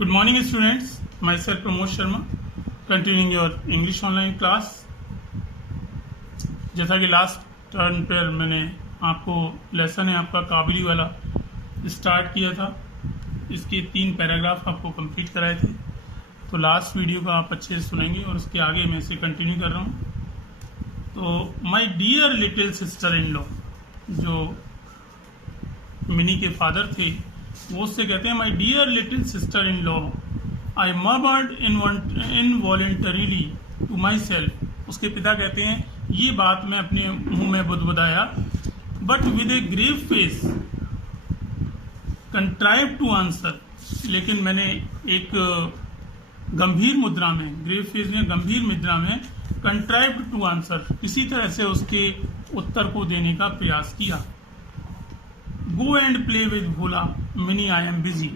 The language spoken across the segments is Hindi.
Good morning, students. Myself Pramod Sharma, continuing your English online class. जैसा कि लास्ट टर्न पर मैंने आपको लेसन है आपका काबिली वाला स्टार्ट किया था, इसके 3 पैराग्राफ आपको कंप्लीट कराए थे। तो लास्ट वीडियो का आप अच्छे से सुनेंगे और उसके आगे मैं इसे कंटिन्यू कर रहा हूँ। तो my dear little sister in law, जो मिनी के फादर थे, वो उससे कहते हैं my dear little sister in law, I murmured involuntarily to myself. उसके पिता कहते हैं ये बात मैं अपने मुंह में बुदबुदाया, but with a grave face contrive to answer, लेकिन मैंने एक गंभीर मुद्रा में, ग्रेव फेस में गंभीर मुद्रा में, कंट्राइव टू आंसर, किसी तरह से उसके उत्तर को देने का प्रयास किया। Go and play with Bhola mini, I am busy.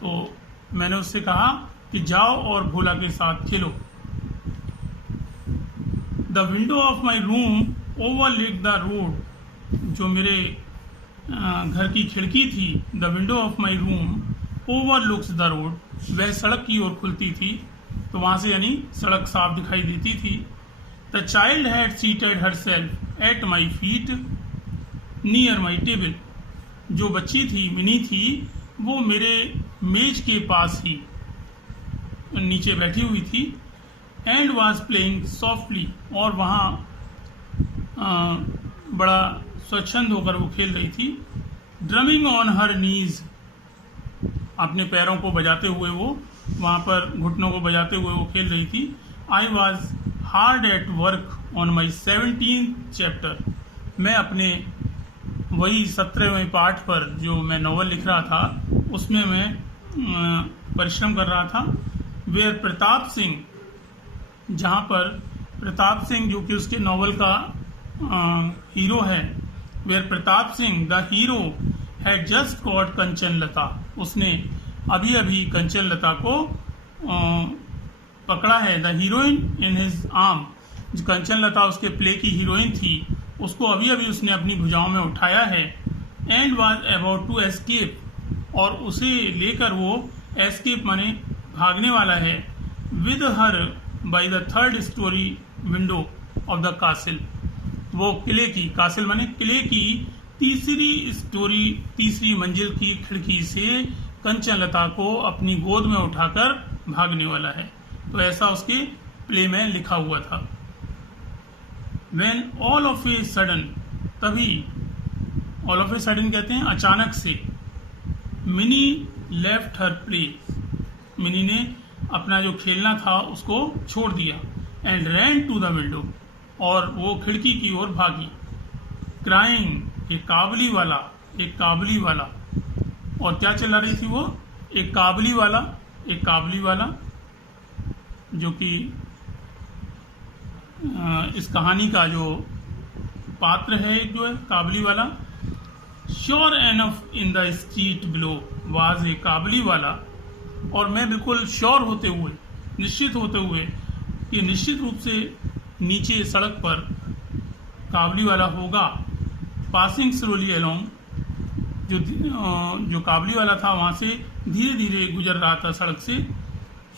तो मैंने उससे कहा कि जाओ और भोला के साथ खेलो। The window of my room overlook the road, जो मेरे घर की खिड़की थी, the window of my room overlooks the road, वह सड़क की ओर खुलती थी, तो वहां से यानी सड़क साफ दिखाई देती थी। The child had seated herself at my feet near my table, जो बच्ची थी, मिनी थी, वो मेरे मेज के पास ही नीचे बैठी हुई थी। एंड वॉज प्लेइंग सॉफ्टली, और वहाँ बड़ा स्वच्छंद होकर वो खेल रही थी। ड्रमिंग ऑन हर नीज, अपने पैरों को बजाते हुए वो वहाँ पर घुटनों को बजाते हुए वो खेल रही थी। I was hard at work on my 17th chapter, मैं अपने वही 17वें पाठ पर जो मैं नॉवल लिख रहा था, उसमें मैं परिश्रम कर रहा था। वेयर प्रताप सिंह, जहाँ पर प्रताप सिंह जो कि उसके नॉवल का हीरो है, where Pratap Singh the hero had just got Kanchan Lata, उसने अभी अभी कंचन लता को पकड़ा है। The heroine in his arm, जो कंचन लता उसके प्ले की हीरोइन थी, उसको अभी अभी उसने अपनी भुजाओं में उठाया है। And was about to escape, और उसे लेकर वो एस्केप माने भागने वाला है। With her by the 3rd story window of the castle, वो किले की, कासिल माने किले की तीसरी मंजिल की खिड़की से कंचन लता को अपनी गोद में उठाकर भागने वाला है। तो ऐसा उसके प्ले में लिखा हुआ था। When all of a sudden, तभी all of a sudden कहते हैं अचानक से, Mini left her place, Mini ने अपना जो खेलना था उसको छोड़ दिया। And ran to the window, और वो खिड़की की ओर भागी। क्राइंग, एक काबली वाला, एक काबली वाला, और क्या चला रही थी वो, एक काबली वाला, एक काबली वाला, जो कि इस कहानी का जो पात्र है, जो है Kabuliwala. Sure enough in the street below was a Kabuliwala, और मैं बिल्कुल श्योर होते हुए, निश्चित होते हुए कि निश्चित रूप से नीचे सड़क पर काबली वाला होगा। पासिंग स्लोली अलोंग, जो काबली वाला था वहां से धीरे धीरे गुजर रहा था सड़क से।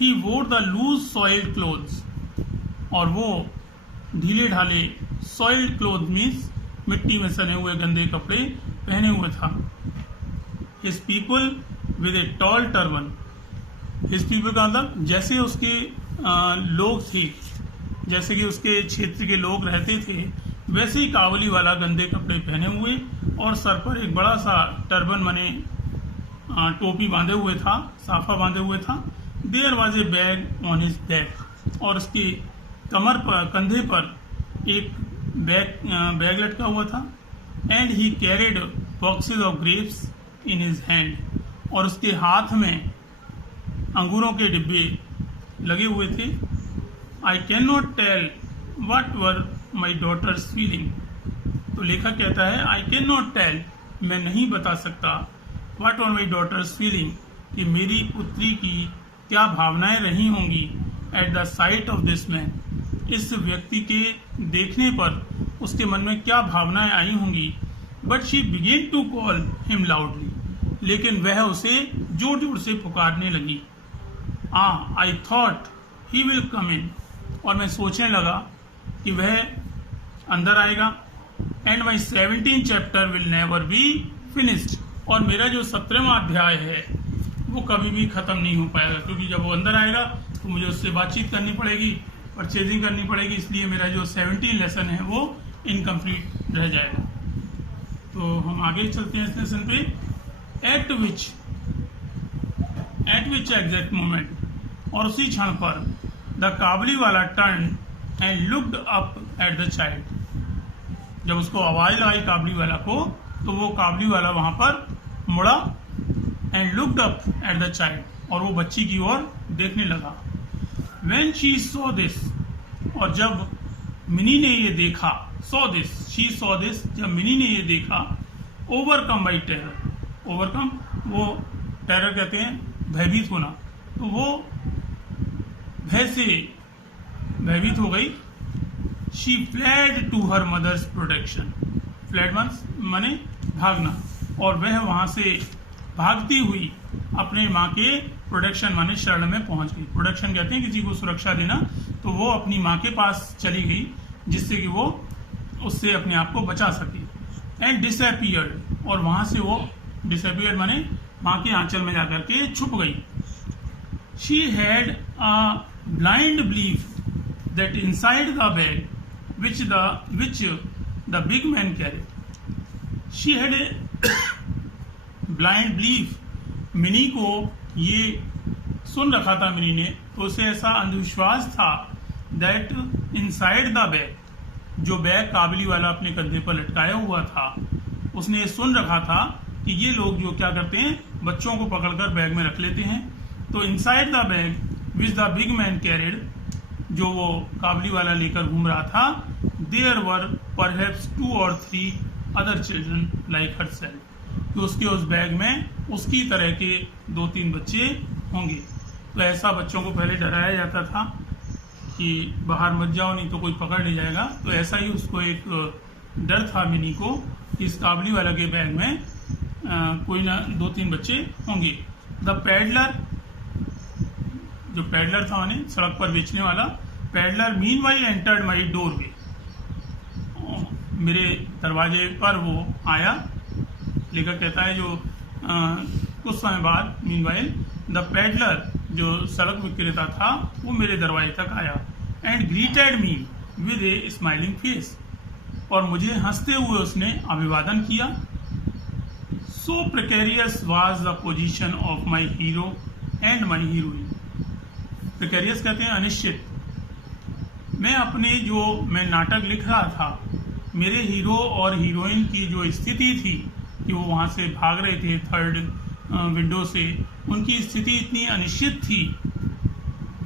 ही वोर द लूज सॉइल्ड क्लोथ्स, और वो ढीले ढाले, सॉइल्ड क्लोथ मीन्स मिट्टी में सने हुए गंदे कपड़े पहने हुए था। His people with a tall turban, his people का मतलब जैसे उसके लोग थे, जैसे कि उसके क्षेत्र के लोग रहते थे, वैसे ही काबली वाला गंदे कपड़े पहने हुए और सर पर एक बड़ा सा टर्बन माने टोपी बांधे हुए था, साफा बांधे हुए था। There was a bag on his back, और उसके कमर पर, कंधे पर एक बैग लटका हुआ था। And he carried boxes of grapes in his hand, और उसके हाथ में अंगूरों के डिब्बे लगे हुए थे। I can not tell whatever my daughter's feeling, तो लेखक कहता है आई कैन नॉट टेल, मैं नहीं बता सकता, whatever my daughter's feeling, कि मेरी पुत्री की क्या भावनाएं रही होंगी। At the sight of this man, इस व्यक्ति के देखने पर उसके मन में क्या भावनाएं आई होंगी। But she began to call him loudly, लेकिन वह उसे जोर जोर से पुकारने लगी। I thought he will come इन, और मैं सोचने लगा कि वह अंदर आएगा। And my 17 chapter will never be finished, और मेरा जो 17वां अध्याय है वो कभी भी खत्म नहीं हो पाएगा, क्योंकि जब वो अंदर आएगा तो मुझे उससे बातचीत करनी पड़ेगी, परचेजिंग करनी पड़ेगी, इसलिए मेरा जो 17 लेसन है वो इनकम्प्लीट रह जाएगा। तो हम आगे चलते हैं इस लेसन पे। एट विच एग्जैक्ट मोमेंट, और उसी क्षण पर द काबली वाला turn and looked up at the child. जब उसको आवाज आई काबली वाला को, तो वो काबली वाला वहां पर मुड़ा and looked up at the child, और वो बच्ची की ओर देखने लगा। When she saw this, और जब मिनी ने ये देखा, she saw this, जब मिनी ने ये देखा, overcome by terror, overcome वो टेरर कहते हैं भयभीत होना, तो वो भय से भयभीत हो गई। She fled to her mother's protection, fled माने भागना, और वह वहां से भागती हुई अपने माँ के प्रोटेक्शन माने शरण में पहुंच गई। प्रोटेक्शन कहते हैं किसी को सुरक्षा देना, तो वो अपनी माँ के पास चली गई जिससे कि वो उससे अपने आप को बचा सके। एंड डिसअपियर्ड, और वहां से वो डिसअपियर्ड माने माँ के आंचल में जाकर के छुप गई। She had a blind belief that inside the bag which the big man carried. She had a blind belief, mini को ये सुन रखा था मिनी ने, तो उसे ऐसा अंधविश्वास था दैट इनसाइड द बैग, जो बैग काबली वाला अपने कंधे पर लटकाया हुआ था, उसने सुन रखा था कि ये लोग जो क्या करते हैं, बच्चों को पकड़कर बैग में रख लेते हैं। तो inside the bag which the big man carried, जो वो काबली वाला लेकर घूम रहा था, there were perhaps 2 or 3 other children like herself, कि उसके उस बैग में उसकी तरह के 2-3 बच्चे होंगे। तो ऐसा बच्चों को पहले डराया जाता था कि बाहर मत जाओ नहीं तो कोई पकड़ ले जाएगा। तो ऐसा ही उसको एक डर था मिनी को कि इस काबली वाला के बैग में कोई ना 2-3 बच्चे होंगे। द पैडलर, जो पैडलर था माने सड़क पर बेचने वाला, peddler meanwhile entered my doorway, मेरे दरवाजे पर वो आया। लेखक कहता है जो कुछ समय बाद मीनवाइल द पैडलर, जो सड़क विक्रेता था, वो मेरे दरवाजे तक आया and greeted me with a smiling face, और मुझे हंसते हुए उसने अभिवादन किया। So precarious was the position of my hero and my heroine. Precarious कहते हैं अनिश्चित। मैं नाटक लिख रहा था, मेरे हीरो और हीरोइन की जो स्थिति थी कि वो वहां से भाग रहे थे 3rd विंडो से, उनकी स्थिति इतनी अनिश्चित थी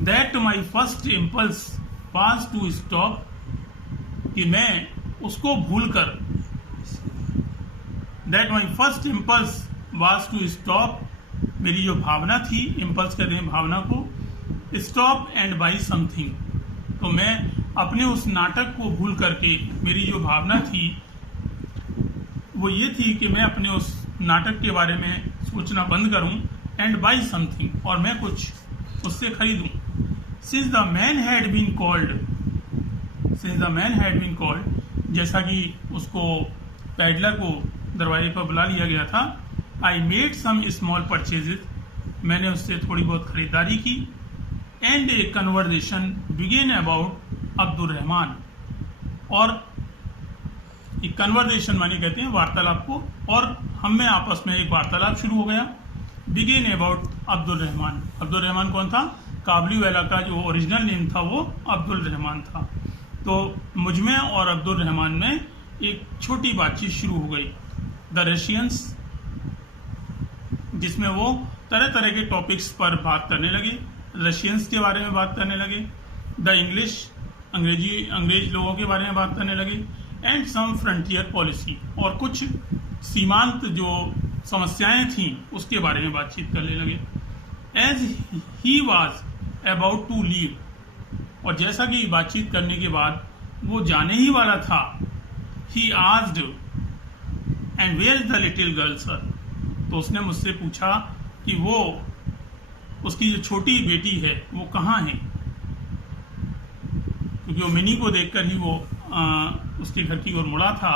that my first impulse was to stop, कि मैं उसको भूलकर, that my first impulse was to stop, मेरी जो भावना थी, इम्पल्स कहते हैं भावना को, स्टॉप एंड बाई समथिंग। तो मैं अपने उस नाटक को भूल करके, मेरी जो भावना थी वो ये थी कि मैं अपने उस नाटक के बारे में सोचना बंद करूं, एंड बाई समथिंग, और मैं कुछ उससे खरीदूं। Since the man had been called, जैसा कि उसको पैडलर को दरवाजे पर बुला लिया गया था, I made some small purchases, मैंने उससे थोड़ी बहुत खरीदारी की। And a conversation began about Abdul Rahman, और एक कन्वर्सेशन माने कहते हैं वार्तालाप को, और हम में आपस में एक वार्तालाप शुरू हो गया। बिगेन अबाउट अब्दुल रहमान, अब्दुल रहमान कौन था? काबली वाला का जो ओरिजिनल नेम था वो अब्दुल रहमान था। तो मुझमें और अब्दुल रहमान में एक छोटी बातचीत शुरू हो गई। द रशियंस, जिसमें वो तरह तरह के टॉपिक्स पर बात करने लगे, रशियंस के बारे में बात करने लगे, द इंग्लिश, अंग्रेज लोगों के बारे में बात करने लगे, एंड सम फ्रंटियर पॉलिसी, और कुछ सीमांत जो समस्याएं थीं उसके बारे में बातचीत करने लगे। As he was about to leave, और जैसा कि बातचीत करने के बाद वो जाने ही वाला था, he asked and where is the little girl sir, तो उसने मुझसे पूछा कि वो उसकी जो छोटी बेटी है वो कहाँ है, क्योंकि वो मिनी को देखकर ही वो उसके घर की ओर मुड़ा था।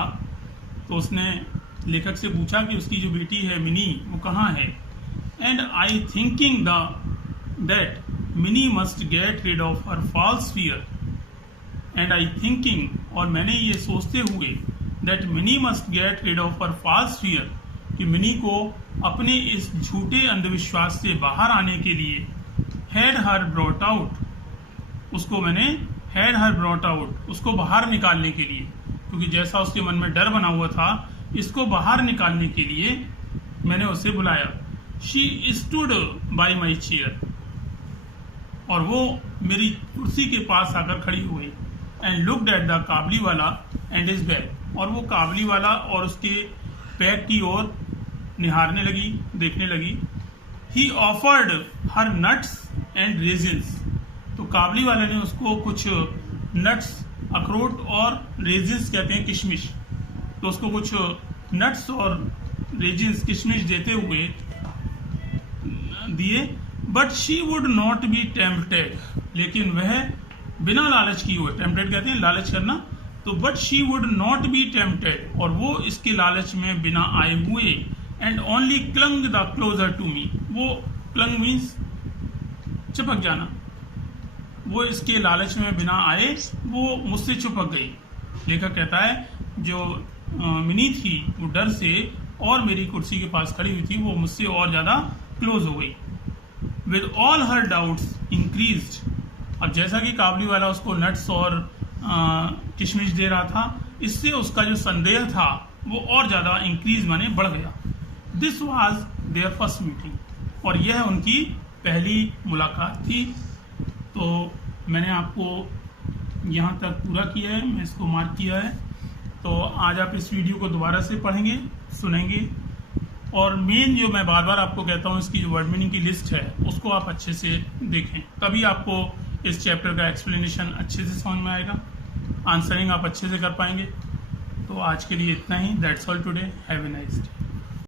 तो उसने लेखक से पूछा कि उसकी जो बेटी है मिनी वो कहाँ है। And I thinking that Mini must get rid of her false fear, and I thinking, और मैंने ये सोचते हुए, that Mini must get rid of her false fear, कि मिनी को अपने इस झूठे अंधविश्वास से बाहर आने के लिए हैड हर ब्रॉट आउट, उसको मैंने हैड हर ब्रॉट आउट, उसको बाहर निकालने के लिए, क्योंकि जैसा उसके मन में डर बना हुआ था, इसको बाहर निकालने के लिए मैंने उसे बुलाया। She stood by my chair, और वो मेरी कुर्सी के पास आकर खड़ी हुई। एंड लुक्ड एट द काबली वाला एंड हिज बैग, और वो काबली वाला और उसके बैग की ओर निहारने लगी, देखने लगी। ही offered her nuts and resins, तो काबली वाले ने उसको कुछ नट्स, अखरोट और रेजिन्स कहते हैं किशमिश, तो उसको कुछ नट्स और रेजिन्स, किशमिश देते हुए दिए। But she would not be tempted, लेकिन वह बिना लालच की हुए, टेम्पटेड कहते हैं लालच करना, तो but she would not be tempted, और वो इसके लालच में बिना आए हुए। And only clung the closer to me, वो क्लंग मीन्स चिपक जाना, वो इसके लालच में बिना आए वो मुझसे चिपक गई। लेखक कहता है जो मिनी थी वो डर से और मेरी कुर्सी के पास खड़ी हुई थी, वो मुझसे और ज्यादा क्लोज हो गई। With all her doubts increased, अब जैसा कि काबली वाला उसको नट्स और किशमिश दे रहा था, इससे उसका जो संदेह था वो और ज्यादा इंक्रीज माने बढ़ गया। This was their first meeting, और यह उनकी पहली मुलाकात थी। तो मैंने आपको यहाँ तक पूरा किया है, मैं इसको मार्क किया है। तो आज आप इस वीडियो को दोबारा से पढ़ेंगे, सुनेंगे, और मेन जो मैं बार बार आपको कहता हूँ, इसकी जो वर्ड मीनिंग की लिस्ट है उसको आप अच्छे से देखें, तभी आपको इस चैप्टर का एक्सप्लेनेशन अच्छे से समझ में आएगा, आंसरिंग आप अच्छे से कर पाएंगे। तो आज के लिए इतना ही। That's all today, have a nice day.